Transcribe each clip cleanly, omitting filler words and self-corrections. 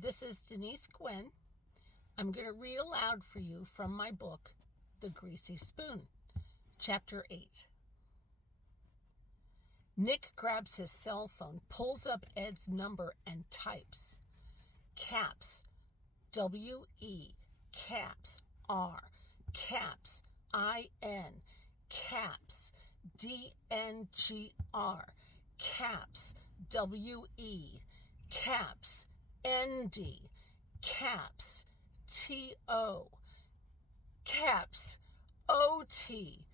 This is Denise Quinn. I'm going to read aloud for you from my book, The Greasy Spoon, Chapter 8. Nick grabs his cell phone, pulls up Ed's number, and types. Caps, W-E, caps, R, caps, I-N, caps, D-N-G-R, caps, W-E, caps, N-D, caps, T-O, caps, O-T,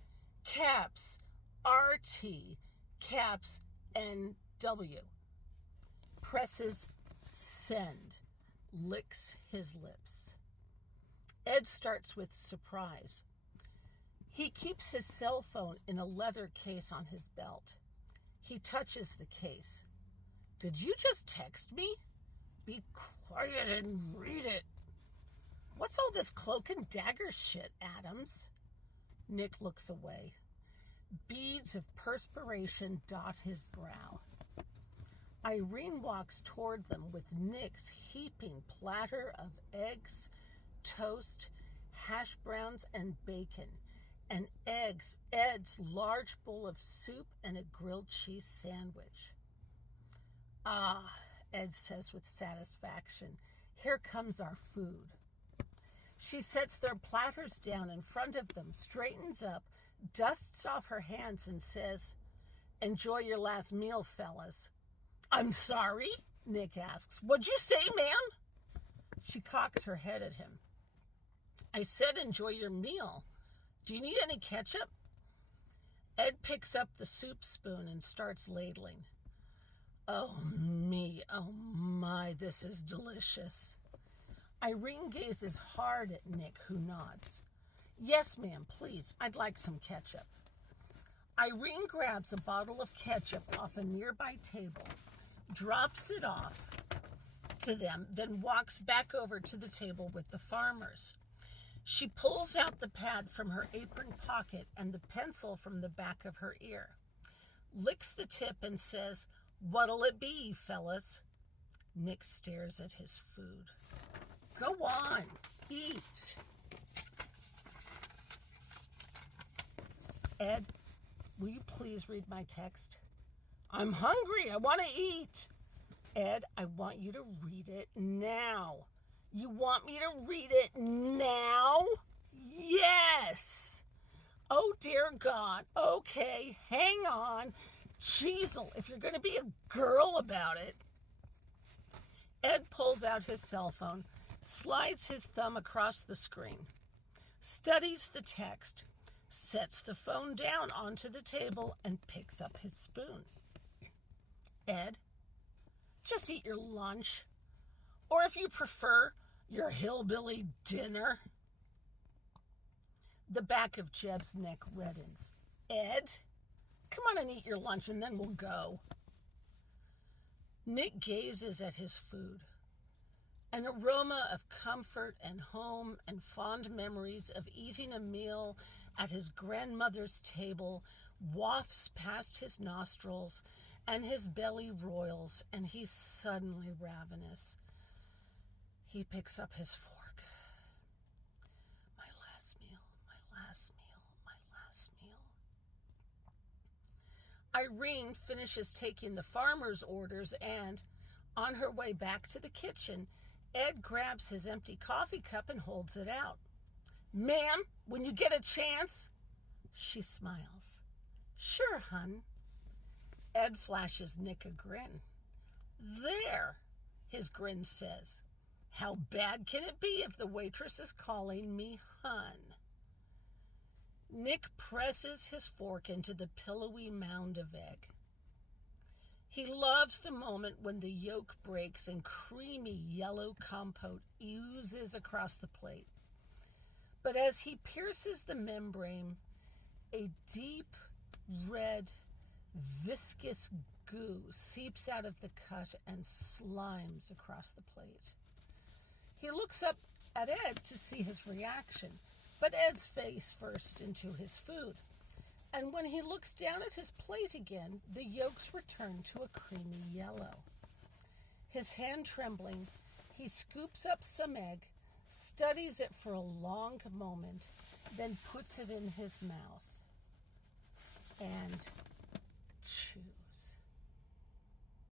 caps, R-T, caps, N-W. Presses send, licks his lips. Ed starts with surprise. He keeps his cell phone in a leather case on his belt. He touches the case. Did you just text me? Be quiet and read it. What's all this cloak and dagger shit, Adams? Nick looks away. Beads of perspiration dot his brow. Irene walks toward them with Nick's heaping platter of eggs, toast, hash browns, and bacon, and Ed's large bowl of soup and a grilled cheese sandwich. Ah, Ed says with satisfaction, here comes our food. She sets their platters down in front of them, straightens up, dusts off her hands, and says, "Enjoy your last meal, fellas." "I'm sorry?" Nick asks. "What'd you say, ma'am?" She cocks her head at him. "I said enjoy your meal. Do you need any ketchup?" Ed picks up the soup spoon and starts ladling. Oh my, this is delicious. Irene gazes hard at Nick, who nods. "Yes, ma'am, please. I'd like some ketchup." Irene grabs a bottle of ketchup off a nearby table, drops it off to them, then walks back over to the table with the farmers. She pulls out the pad from her apron pocket and the pencil from the back of her ear, licks the tip and says, "What'll it be, fellas?" Nick stares at his food. "Go on, eat." "Ed, will you please read my text?" "I'm hungry. I want to eat." "Ed, I want you to read it now." "You want me to read it now?" "Yes." "Oh, dear God. Okay, hang on. Jeezle, if you're going to be a girl about it." Ed pulls out his cell phone, slides his thumb across the screen, studies the text, sets the phone down onto the table, and picks up his spoon. "Ed, just eat your lunch. Or if you prefer, your hillbilly dinner." The back of Jeb's neck reddens. "Ed, come on and eat your lunch and then we'll go." Nick gazes at his food. An aroma of comfort and home and fond memories of eating a meal at his grandmother's table wafts past his nostrils, and his belly roils, and he's suddenly ravenous. He picks up his fork. My last meal, my last meal, my last meal. Irene finishes taking the farmer's orders, and, on her way back to the kitchen, Ed grabs his empty coffee cup and holds it out. "Ma'am, when you get a chance." She smiles. "Sure, hun." Ed flashes Nick a grin. "There," his grin says. "How bad can it be if the waitress is calling me hun?" Nick presses his fork into the pillowy mound of egg. He loves the moment when the yolk breaks and creamy yellow compote oozes across the plate. But as he pierces the membrane, a deep red, viscous goo seeps out of the cut and slimes across the plate. He looks up at Ed to see his reaction, but Ed's face first into his food. And when he looks down at his plate again, the yolks return to a creamy yellow. His hand trembling, He scoops up some egg, studies it for a long moment, then puts it in his mouth and chews.